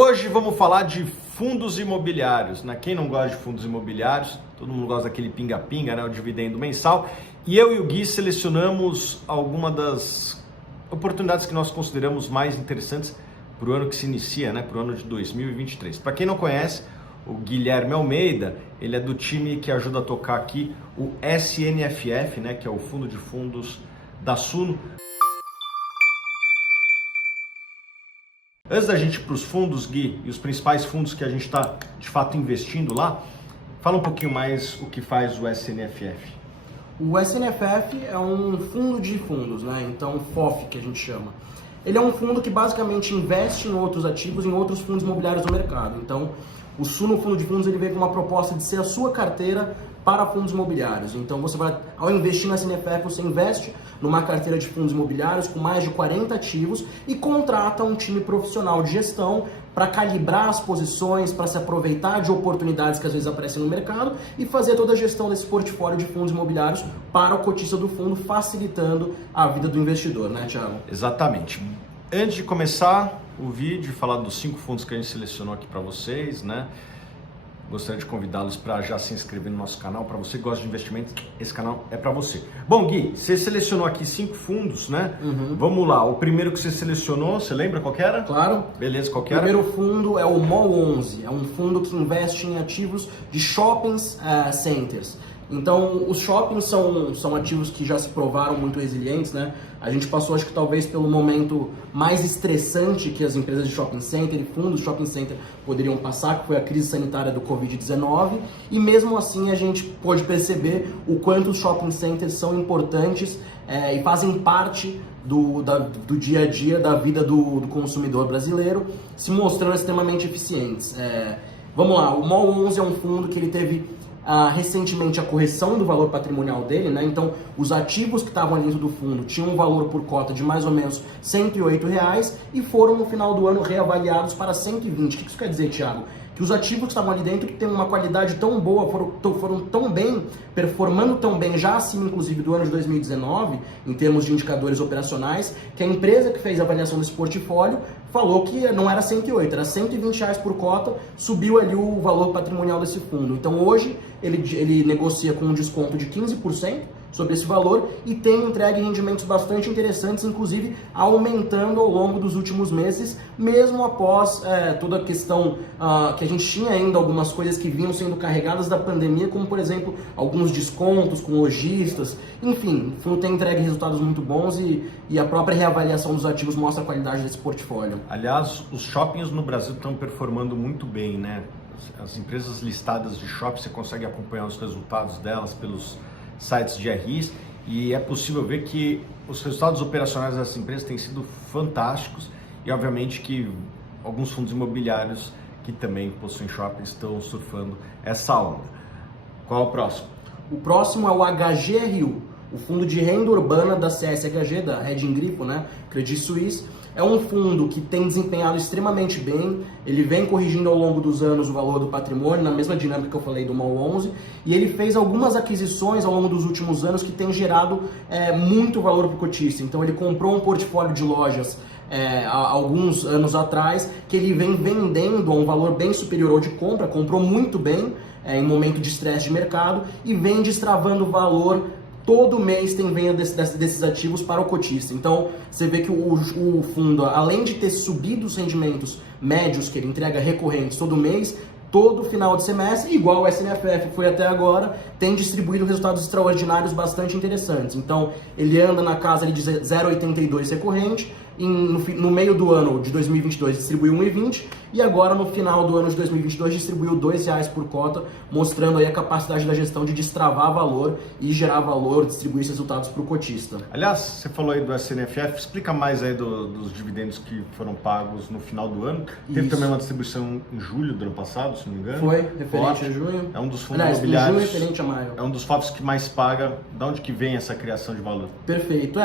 Hoje vamos falar de fundos imobiliários, né? Quem não gosta de fundos imobiliários? Todo mundo gosta daquele pinga-pinga, né? O dividendo mensal. E eu e o Gui selecionamos algumas das oportunidades que nós consideramos mais interessantes para o ano que se inicia, né? Para o ano de 2023. Para quem não conhece, o Guilherme Almeida, ele é do time que ajuda a tocar aqui o SNFF, né? Que é o fundo de fundos da Suno. Antes da gente ir para os fundos, Gui, e os principais fundos que a gente está, de fato, investindo lá, fala um pouquinho mais o que faz o SNFF. O SNFF é um fundo de fundos, né? Então, FOF que a gente chama. Ele é um fundo que basicamente investe em outros ativos, em outros fundos imobiliários do mercado. Então, o Suno Fundo de Fundos ele vem com uma proposta de ser a sua carteira para fundos imobiliários. Então, você vai, ao investir na SNFF, você investe numa carteira de fundos imobiliários com mais de 40 ativos e contrata um time profissional de gestão para calibrar as posições, para se aproveitar de oportunidades que às vezes aparecem no mercado e fazer toda a gestão desse portfólio de fundos imobiliários para o cotista do fundo, facilitando a vida do investidor, né, Thiago? Exatamente. Antes de começar o vídeo e falar dos 5 fundos que a gente selecionou aqui para vocês, né? Gostaria de convidá-los para já se inscrever no nosso canal. Para você que gosta de investimento, esse canal é para você. Bom, Gui, você selecionou aqui 5 fundos, né? Vamos lá. O primeiro que você selecionou, você lembra qual que era? Claro. Beleza, qual que O era? primeiro fundo é o MOL11. É um fundo que investe em ativos de shoppings centers. Então, os shoppings são ativos que já se provaram muito resilientes, né? A gente passou, acho que talvez pelo momento mais estressante que as empresas de shopping center e fundos de shopping center poderiam passar, que foi a crise sanitária do Covid-19, e mesmo assim a gente pôde perceber o quanto os shopping centers são importantes e fazem parte do dia a dia da vida do consumidor brasileiro, se mostrando extremamente eficientes. Vamos lá, o MOL11 é um fundo que ele teve recentemente a correção do valor patrimonial dele, né? Então os ativos que estavam ali dentro do fundo tinham um valor por cota de mais ou menos R$108 e foram no final do ano reavaliados para 120. O que isso quer dizer, Thiago? Que os ativos que estavam ali dentro, que têm uma qualidade tão boa, foram tão bem, performando tão bem, já acima inclusive do ano de 2019, em termos de indicadores operacionais, que a empresa que fez a avaliação desse portfólio falou que não era 108, era R$120 por cota, subiu ali o valor patrimonial desse fundo. Então hoje ele negocia com um desconto de 15% sobre esse valor e tem entregue rendimentos bastante interessantes, inclusive aumentando ao longo dos últimos meses, mesmo após toda a questão que a gente tinha ainda algumas coisas que vinham sendo carregadas da pandemia, como por exemplo alguns descontos com lojistas, enfim, o fundo tem entregue resultados muito bons e a própria reavaliação dos ativos mostra a qualidade desse portfólio. Aliás, os shoppings no Brasil estão performando muito bem, né? As empresas listadas de shopping, você consegue acompanhar os resultados delas pelos sites de RIs e é possível ver que os resultados operacionais dessas empresas têm sido fantásticos e obviamente que alguns fundos imobiliários que também possuem shoppings estão surfando essa onda. Qual é o próximo? O próximo é o HGRU, o fundo de renda urbana da CSHG, da Rede Grifo, né? Credit Suisse. É um fundo que tem desempenhado extremamente bem, ele vem corrigindo ao longo dos anos o valor do patrimônio, na mesma dinâmica que eu falei do MOL11, e ele fez algumas aquisições ao longo dos últimos anos que tem gerado muito valor para o cotista. Então ele comprou um portfólio de lojas há alguns anos atrás, que ele vem vendendo a um valor bem superior ao de compra, comprou muito bem em momento de estresse de mercado e vem destravando valor. Todo mês tem venda desses ativos para o cotista. Então, você vê que o fundo, além de ter subido os rendimentos médios que ele entrega recorrentes todo mês, todo final de semestre, igual o SNFF foi até agora, tem distribuído resultados extraordinários bastante interessantes. Então, ele anda na casa de 0,82 recorrente, no meio do ano de 2022 distribuiu 1,20 e agora no final do ano de 2022 distribuiu R$2 por cota, mostrando aí a capacidade da gestão de destravar valor e gerar valor, distribuir esses resultados para o cotista. Aliás, você falou aí do SNFF, explica mais aí dos dividendos que foram pagos no final do ano. Teve também uma distribuição em julho do ano passado, se não me engano. Foi, referente a junho. É um dos fundos imobiliários. Em junho referente a maio. É um dos FOFs que mais paga. De onde que vem essa criação de valor? Perfeito,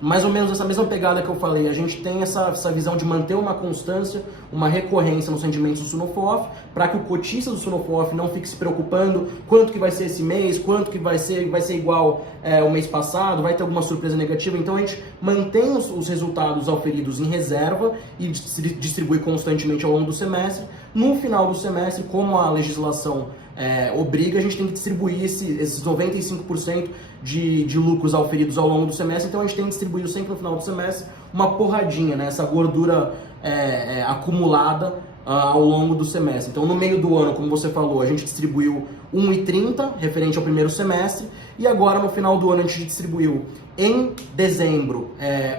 mais ou menos essa mesma pegada que eu falei. A gente tem essa visão de manter uma constância, uma recorrência nos rendimentos do Sunofof, para que o cotista do Sunofof não fique se preocupando quanto que vai ser esse mês, quanto que vai ser igual o mês passado, vai ter alguma surpresa negativa. Então a gente mantém os resultados auferidos em reserva e distribui constantemente ao longo do semestre. No final do semestre, como a legislação obriga, a gente tem que distribuir esses 95% de lucros auferidos ao longo do semestre, então a gente tem que distribuir sempre no final do semestre uma porradinha, né? Essa gordura acumulada ao longo do semestre. Então, no meio do ano, como você falou, a gente distribuiu 1,30 referente ao primeiro semestre, e agora no final do ano a gente distribuiu em dezembro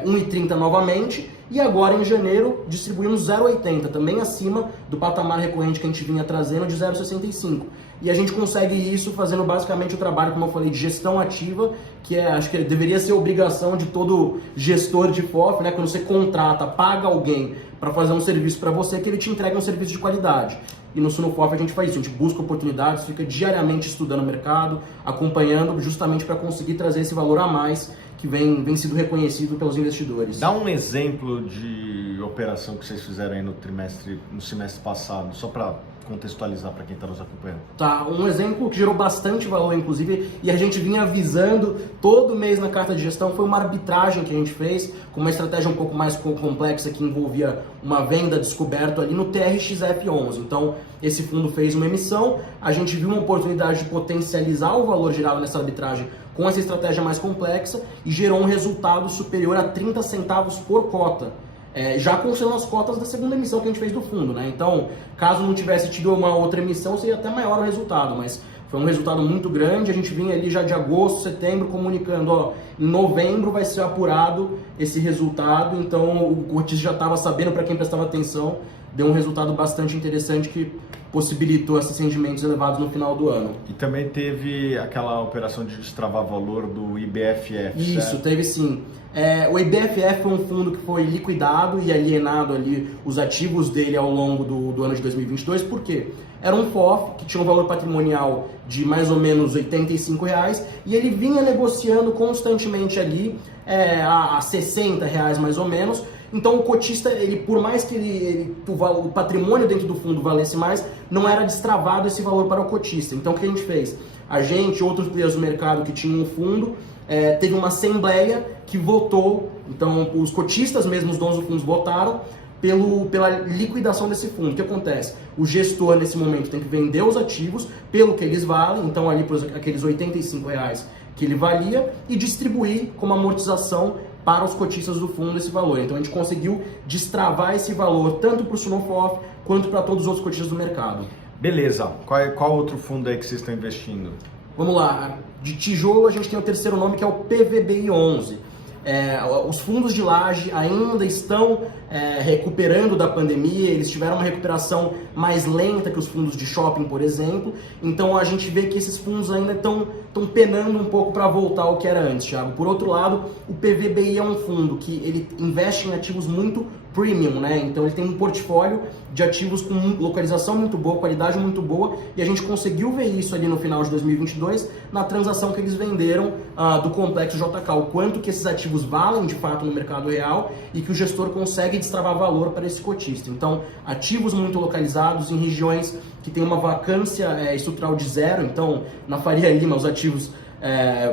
1,30 novamente, e agora em janeiro distribuímos 0,80, também acima do patamar recorrente que a gente vinha trazendo de 0,65. E a gente consegue isso fazendo basicamente o trabalho, como eu falei, de gestão ativa, que acho que deveria ser obrigação de todo gestor de FOF, né? Quando você contrata, paga alguém para fazer um serviço para você, que ele te entregue um serviço de qualidade. E no Sunofof a gente faz isso, a gente busca oportunidades, fica diariamente estudando o mercado, acompanhando, justamente para conseguir trazer esse valor a mais que vem sido reconhecido pelos investidores. Dá um exemplo de operação que vocês fizeram aí no semestre passado, só para contextualizar para quem está nos acompanhando. Tá, um exemplo que gerou bastante valor, inclusive, e a gente vinha avisando todo mês na carta de gestão, foi uma arbitragem que a gente fez, com uma estratégia um pouco mais complexa, que envolvia uma venda descoberta ali no TRXF11. Então, esse fundo fez uma emissão, a gente viu uma oportunidade de potencializar o valor gerado nessa arbitragem com essa estratégia mais complexa e gerou um resultado superior a 30 centavos por cota. Já considerando as cotas da segunda emissão que a gente fez do fundo, né? Então, caso não tivesse tido uma outra emissão, seria até maior o resultado, mas foi um resultado muito grande. A gente vinha ali já de agosto, setembro, comunicando, em novembro vai ser apurado esse resultado, então o cotista já estava sabendo, para quem prestava atenção, deu um resultado bastante interessante que possibilitou esses rendimentos elevados no final do ano. E também teve aquela operação de destravar valor do IBFF, Isso, certo? teve sim. O IBFF foi um fundo que foi liquidado e alienado ali os ativos dele ao longo do ano de 2022, por quê? Era um FOF que tinha um valor patrimonial de mais ou menos R$85 e ele vinha negociando constantemente ali a R$60 mais ou menos. Então o cotista, por mais que o patrimônio dentro do fundo valesse mais, não era destravado esse valor para o cotista. Então o que a gente fez? A gente, outros players do mercado que tinham um fundo, teve uma assembleia que votou, então os cotistas mesmo, os donos do fundo, votaram pela liquidação desse fundo. O que acontece? O gestor nesse momento tem que vender os ativos pelo que eles valem, então ali por aqueles R$85 que ele valia, e distribuir como amortização para os cotistas do fundo esse valor. Então a gente conseguiu destravar esse valor tanto para o Sunofof quanto para todos os outros cotistas do mercado. Beleza. Qual outro fundo aí que vocês estão investindo? Vamos lá. De tijolo a gente tem o terceiro nome, que é o PVBI11. Os fundos de laje ainda estão recuperando da pandemia, eles tiveram uma recuperação mais lenta que os fundos de shopping, por exemplo, então a gente vê que esses fundos ainda estão penando um pouco para voltar ao que era antes, Thiago. Por outro lado, o PVBI é um fundo que ele investe em ativos muito premium, né? Então ele tem um portfólio de ativos com localização muito boa, qualidade muito boa, e a gente conseguiu ver isso ali no final de 2022 na transação que eles venderam do complexo JK, o quanto que esses ativos valem de fato no mercado real e que o gestor consegue destravar valor para esse cotista. Então, ativos muito localizados em regiões que tem uma vacância estrutural de zero. Então, na Faria Lima, os ativos,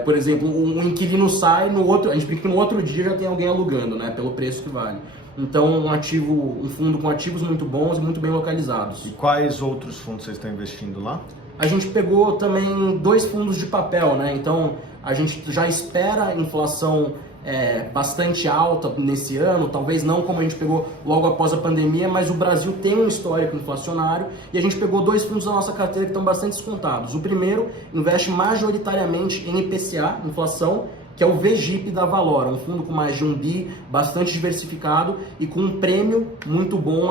por exemplo, um inquilino sai, a gente brinca que no outro dia já tem alguém alugando, né, pelo preço que vale. Então, um fundo com ativos muito bons e muito bem localizados. E quais outros fundos vocês estão investindo lá? A gente pegou também 2 fundos de papel, né? Então, a gente já espera inflação bastante alta nesse ano, talvez não como a gente pegou logo após a pandemia, mas o Brasil tem um histórico inflacionário e a gente pegou 2 fundos da nossa carteira que estão bastante descontados. O primeiro investe majoritariamente em IPCA, inflação, que é o VGIP da Valora, um fundo com mais de 1 bi, bastante diversificado e com um prêmio muito bom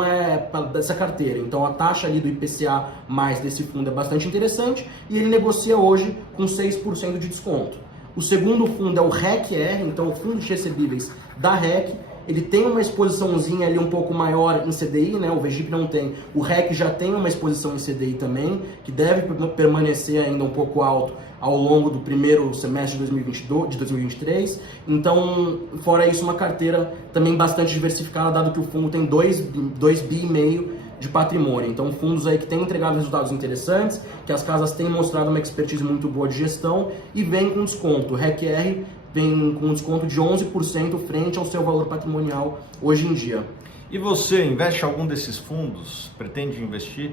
dessa carteira. Então a taxa ali do IPCA mais desse fundo é bastante interessante e ele negocia hoje com 6% de desconto. O segundo fundo é o REC-R, então o fundo de recebíveis da REC. Ele tem uma exposiçãozinha ali um pouco maior em CDI, né? O VGIP não tem. O REC já tem uma exposição em CDI também, que deve permanecer ainda um pouco alto ao longo do primeiro semestre de 2023. Então, fora isso, uma carteira também bastante diversificada, dado que o fundo tem 2,5 bi de patrimônio. Então, fundos aí que têm entregado resultados interessantes, que as casas têm mostrado uma expertise muito boa de gestão e vem com desconto. O REC-R vem com um desconto de 11% frente ao seu valor patrimonial hoje em dia. E você investe em algum desses fundos? Pretende investir?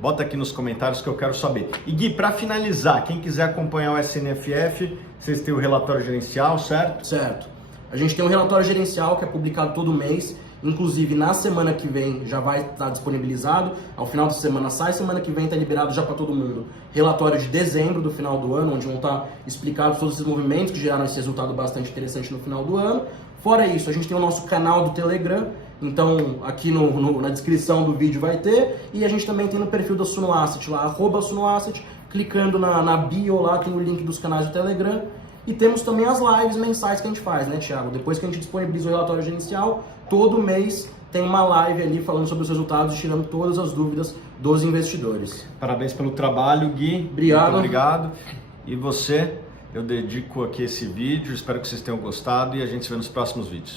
Bota aqui nos comentários que eu quero saber. E Gui, para finalizar, quem quiser acompanhar o SNFF, vocês têm o relatório gerencial, certo? Certo. A gente tem um relatório gerencial que é publicado todo mês, inclusive na semana que vem já vai estar disponibilizado, ao final da semana sai, semana que vem está liberado já para todo mundo. Relatório de dezembro do final do ano, onde vão estar explicados todos esses movimentos que geraram esse resultado bastante interessante no final do ano. Fora isso, a gente tem o nosso canal do Telegram, então aqui na descrição do vídeo vai ter, e a gente também tem no perfil da Suno Asset, lá, @SunoAsset, clicando na bio lá tem o link dos canais do Telegram, e temos também as lives mensais que a gente faz, né, Thiago? Depois que a gente disponibiliza o relatório gerencial, todo mês tem uma live ali falando sobre os resultados e tirando todas as dúvidas dos investidores. Parabéns pelo trabalho, Gui. Obrigado. Muito obrigado. E você, eu dedico aqui esse vídeo, espero que vocês tenham gostado e a gente se vê nos próximos vídeos.